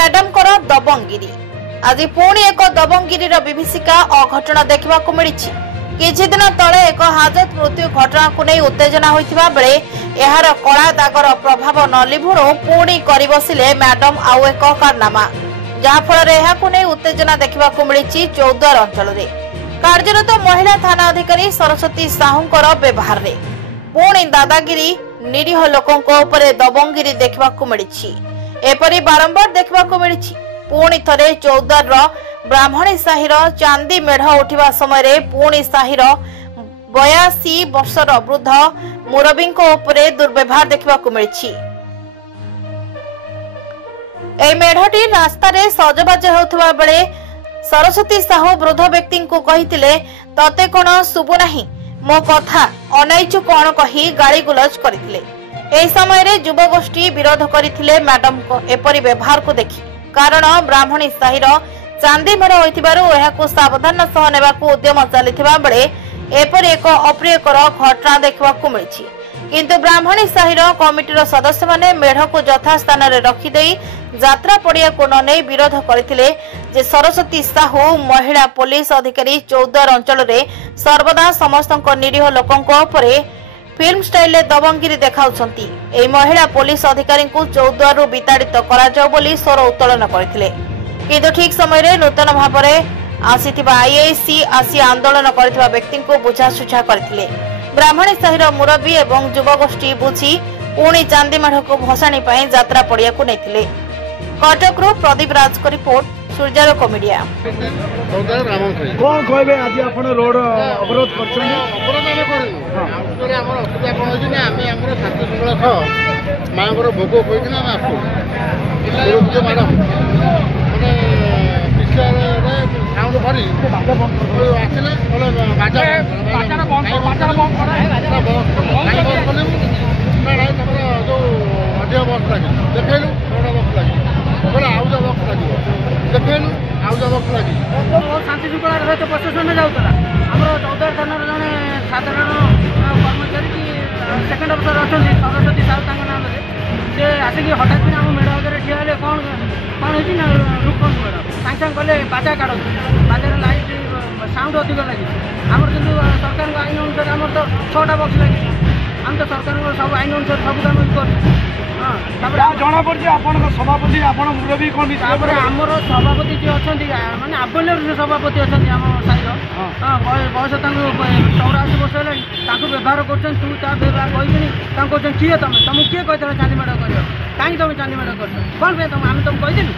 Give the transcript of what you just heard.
Madam को दबंगिरी आज पुणी एक दबंगिरीर विभीषिका अघटना देखा मिली। किछि दिन तले एक हाजत मृत्यु घटना को नहीं उत्तेजना होइथिबा बेले एहार कला दागर प्रभाव न लिभुणु पुणी करि बसिले मैडम आउ एक कारनामा जहाँफल नहीं उत्तेजना देखा मिली। चौद्वार अंचल कार्यरत महिला थाना अधिकारी सरस्वती साहूंकर व्यवहार रे पुणी दादागिरी निरीह लोकों दबंगिरी देखा मिली। एपरी बारंबार देखा मिली। पुणी थरे चौद्वार ब्राह्मणी साहिर चांदी मेढ़ उठा समय पुणी साहिर 82 वर्षर वृद्ध मुरबी दुर्व्यवहार देखा मिली। मेढ़टी रास्तार सजबाज होता बेले सरस्वती साहू वृद्ध व्यक्ति को कही तते कौन शुभुना मो कथा अनाइचु कौन कही गाड़ी गुलज करते समय युवगोष्ठी विरोध करते मैडम को एपरी व्यवहार को देखी। कारण ब्राह्मणी साहिर चांदी मेढ़ हो सावधान सह नेबाकू उद्यम चलता बेले एपरी एक अप्रियकर घटना देखा मिली। किंतु ब्राह्मणी साहिर कमिटीर सदस्य माने मेढ़ को यथास्थान रखिदे यात्रा पड़िया को नहीं विरोध करते सरस्वती साहू महिला पुलिस अधिकारी चौद्वार अंचल सर्वदा समस्त निरीह लोकों फिल्म स्टाइल दबंगिरी देखाउछंती। एई महिला पुलिस अधिकारी को चौद्वार विताड़ित करा स्वर उत्तोलन करथिले। किंतु ठीक समय नूतन भाव आसीथिबा आईआईसी आसी आंदोलन करथिबा व्यक्ति को बुझासुझा करथिले। ब्राह्मणी साहिर मुरबी एवं युवगोष्ठी बुझी पुणी चांदी मेढ़ को भसाणी पई यात्रा पड़िया को नेथिले। कटक रो प्रदीप राज को रिपोर्ट सूर्यालोक मीडिया। कौन कहबे आज आपण रोड अवरोध करछन? अवरोध आमे करू हमरे हमर असुविधा कोन होछि ना आमे हमर छात्र संगठन मांगर भोग होइकिना हम आसु विरोध मैडम माने विषय रे साउंड भरी आसिले बोले बाजार बंद करा है बाजार बंद करू ना ना तमरा जो ऑडियो बॉक्स लागी देखैलु रोड बॉक्स लागी बोले आउजा बॉक्स लागी देखैलु आउजा बॉक्स लागी बहुत शांति शृंखला सहित प्रशासन जाउतला हमरो चौद्वार थानार जने साधारण कर्मचारी की सेकंड अफसर अछंती सरस्वती साहू तांग नाम रे से आसिकी हठात दिन हम मेढ़ आगे ठिया हेले कौन कौन होती ना रुकन मेढ़ सांग सांग कले बाजा काढ़ बाजार लाइट साउंड अधिक लगे आम कितु सरकार आईन अनुसार आम तो 6टा बक्स लगे आम तो सरकार सब आईन अनुसार सब काम कर जना पड़ी आपण सभापति आपण मुरबी कौन आमर सभापति जी अच्छा मानने आबेल सभापति अच्छा आम साइर बयस 84 वर्ष है व्यवहार कर तू ता व्यवहार कह किए तुम तुमको किए कहते चांदी मेढ़ कर कहीं तुम चांदी मेढ़ कर कौन तुम आम तुम कहीदेलु